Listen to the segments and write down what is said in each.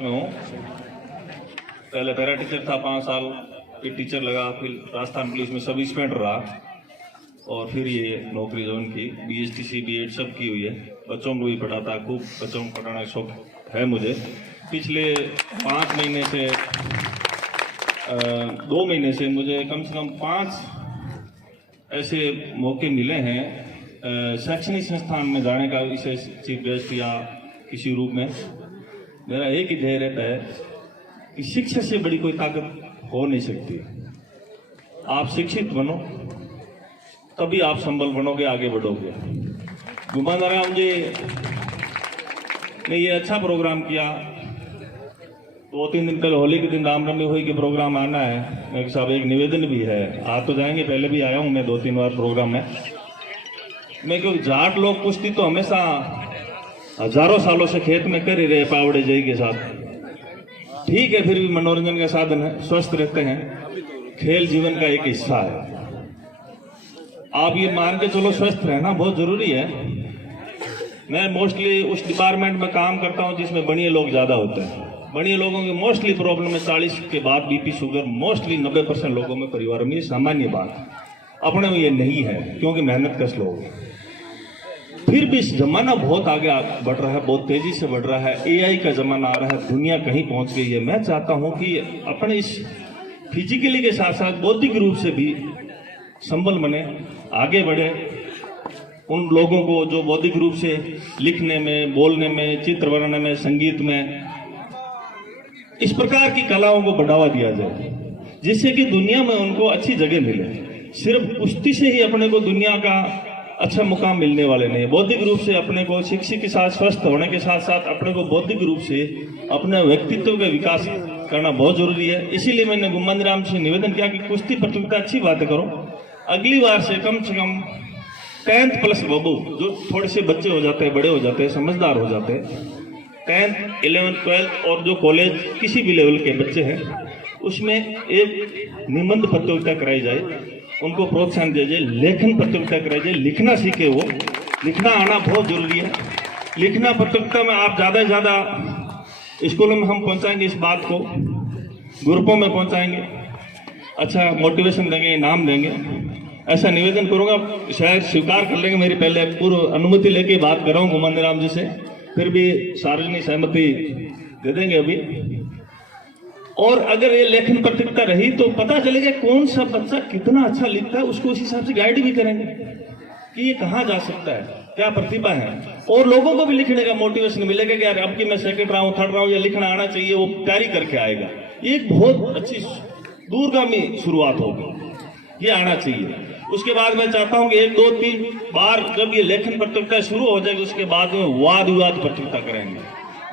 हूँ। पहले para teacher था 5 साल, फिर टीचर लगा, फिर राजस्थान पुलिस में सब इंस्पेक्टर रहा और फिर ये नौकरी ज्वाइन की। BSTC B.Ed सब की हुई है। बच्चों को भी पढ़ाता, खूब बच्चों को पढ़ाने का शौक है मुझे। पिछले 5 महीने से 2 महीने से मुझे कम से कम 5 ऐसे मौके मिले हैं शैक्षणिक संस्थान में जाने का, विशेष चीफ गेस्ट या किसी रूप में। मेरा एक ही ध्येय रहता है कि शिक्षा से बड़ी कोई ताकत हो नहीं सकती। आप शिक्षित बनो तभी आप संबल बनोगे, आगे बढ़ोगे। गुमानाराम जी ने ये अच्छा प्रोग्राम किया। 2-3 दिन पहले होली के दिन रामनवमी हुई के प्रोग्राम आना है। मेरे साहब एक निवेदन भी है, आप तो जाएंगे, पहले भी आया हूं मैं 2-3 बार प्रोग्राम में। मैं क्योंकि जाट लोग कुश्ती तो हमेशा हजारों सालों से खेत में कर ही रहे पावड़े जय के साथ। ठीक है, फिर भी मनोरंजन का साधन है, स्वस्थ रहते हैं। खेल जीवन का एक हिस्सा है। आप ये मान के चलो, स्वस्थ रहना बहुत जरूरी है। मैं मोस्टली उस डिपार्टमेंट में काम करता हूं जिसमें बड़े लोग ज्यादा होते हैं। बड़े लोगों की मोस्टली प्रॉब्लम है 40 के बाद BP शुगर, मोस्टली 90% लोगों में, परिवार में। ये सामान्य बात, अपने में ये नहीं है क्योंकि मेहनत कश लोग। फिर भी जमाना बहुत आगे बढ़ रहा है, बहुत तेजी से बढ़ रहा है। AI का जमाना आ रहा है, दुनिया कहीं पहुंच गई है। मैं चाहता हूं कि अपने इस फिजिकली के साथ साथ बौद्धिक रूप से भी संबल बने, आगे बढ़े। उन लोगों को जो बौद्धिक रूप से लिखने में, बोलने में, चित्र बनाने में, संगीत में, इस प्रकार की कलाओं को बढ़ावा दिया जाए जिससे कि दुनिया में उनको अच्छी जगह मिले। सिर्फ कुश्ती से ही अपने को दुनिया का अच्छा मुकाम मिलने वाले नहीं। बौद्धिक रूप से अपने को शिक्षित के साथ, स्वस्थ होने के साथ साथ अपने को बौद्धिक रूप से अपने व्यक्तित्व का विकास करना बहुत जरूरी है। इसीलिए मैंने गुमानाराम से निवेदन किया कि कुश्ती प्रतियोगिता अच्छी बात करो, अगली बार से कम 10th प्लस बाबू, जो थोड़े से बच्चे हो जाते हैं, बड़े हो जाते हैं, समझदार हो जाते हैं, 10th 11th 12th और जो कॉलेज किसी भी लेवल के बच्चे हैं, उसमें एक निबंध प्रतियोगिता कराई जाए, उनको प्रोत्साहन दिया जाए। लेखन प्रतियोगिता कराई जाए, लिखना सीखे वो, लिखना आना बहुत जरूरी है। लिखना प्रतियोगिता में आप ज़्यादा से ज़्यादा स्कूलों में हम पहुंचाएंगे, इस बात को ग्रुपों में पहुंचाएंगे, अच्छा मोटिवेशन देंगे, इनाम देंगे। ऐसा निवेदन करूंगा, शायद स्वीकार कर लेंगे मेरी। पहले पूर्व अनुमति लेके बात कर रहा हूँ गुमानाराम जी से, फिर भी सार्वजनिक सहमति दे देंगे अभी। और अगर ये लेखन प्रतियोगिता रही तो पता चलेगा कौन सा बच्चा कितना अच्छा लिखता है, उसको उस हिसाब से गाइड भी करेंगे कि ये कहाँ जा सकता है, क्या प्रतिभा है। और लोगों को भी लिखने का मोटिवेशन मिलेगा कि यार अब की मैं सेकंड रहा हूँ, थर्ड रहा हूँ, ये लिखना आना चाहिए, वो तैयारी करके आएगा। ये एक बहुत अच्छी दूरगामी शुरुआत होगी, ये आना चाहिए। उसके बाद मैं चाहता हूँ कि 1, 2, 3 बार जब ये लेखन प्रतियोगिता शुरू हो जाएगी, उसके बाद में वाद विवाद प्रतियोगिता करेंगे।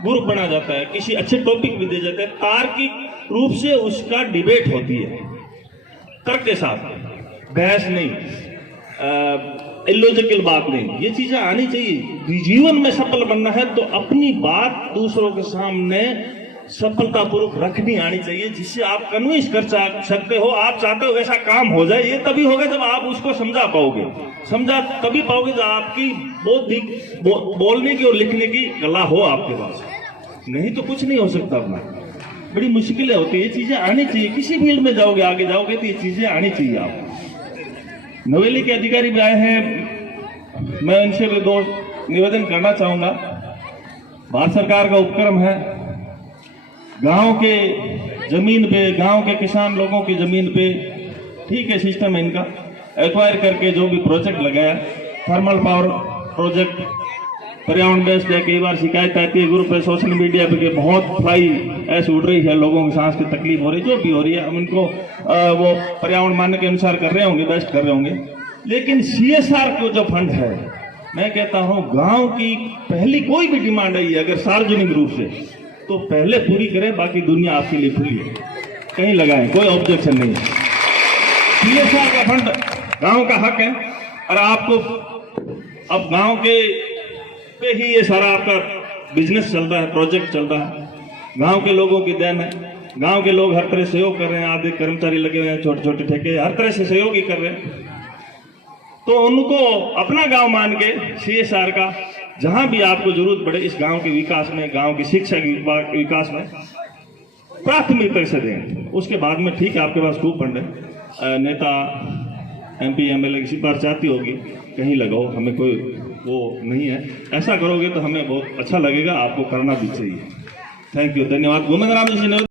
ग्रुप बना जाता है, किसी अच्छे टॉपिक भी दिए जाते हैं, तार्किक रूप से उसका डिबेट होती है, तर्क के साथ, बहस नहीं, इलॉजिकल बात नहीं। ये चीजें आनी चाहिए। जीवन में सफल बनना है तो अपनी बात दूसरों के सामने सफलतापूर्वक रखनी आनी चाहिए, जिससे आप कन्विंस कर सकते हो, आप चाहते हो वैसा काम हो जाए। ये तभी होगा जब आप उसको समझा पाओगे। समझा तभी पाओगे जब आपकी बौद्धिक बोलने की और लिखने की कला हो आपके पास, नहीं तो कुछ नहीं हो सकता। अपना बड़ी मुश्किलें होती है, ये चीजें आनी चाहिए। किसी फील्ड में जाओगे, आगे जाओगे तो ये चीजें आनी चाहिए आपको। नवेली के अधिकारी भी आए हैं, मैं इनसे भी 2 निवेदन करना चाहूंगा। भारत सरकार का उपक्रम है, गांव के जमीन पे, गांव के किसान लोगों की जमीन पे, ठीक है, सिस्टम है इनका, एक्वायर करके जो भी प्रोजेक्ट लगाया, थर्मल पावर प्रोजेक्ट, पर्यावरण बेस्ड है। कई बार शिकायत आती है ग्रुप पे, सोशल मीडिया पे, बहुत फ्लाई ऐसे उड़ रही है, लोगों की सांस की तकलीफ हो रही है, जो भी हो रही है, हम उनको वो पर्यावरण मानने के अनुसार कर रहे होंगे, बेस्ट कर रहे होंगे। लेकिन CSR को जो फंड है, मैं कहता हूँ गांव की पहली कोई भी डिमांड आई है अगर सार्वजनिक रूप से, तो पहले पूरी करें, बाकी दुनिया आपके लिए खुली है, कहीं लगाएं, कोई ऑब्जेक्शन नहीं है। CSR का फंड गांव का हक है, और आपको अब गांव के पे ही ये सारा आपका बिजनेस चल रहा है, प्रोजेक्ट चल रहा है, गांव के लोगों की देन है। गांव के लोग हर तरह सहयोग कर रहे हैं, आधे कर्मचारी लगे हुए हैं, छोटे छोटे ठेके, हर तरह से सहयोग ही कर रहे हैं। तो उनको अपना गांव मान के CSR का जहां भी आपको जरूरत पड़े इस गांव के विकास में, गांव की शिक्षा के विकास में प्राथमिकता से दें। उसके बाद में ठीक है आपके पास खूब फंड है, नेता MP MLA की सिफारिश चाहती होगी कहीं लगाओ, हमें कोई वो नहीं है। ऐसा करोगे तो हमें बहुत अच्छा लगेगा, आपको करना भी चाहिए। थैंक यू, धन्यवाद। गोविंद राम जी ने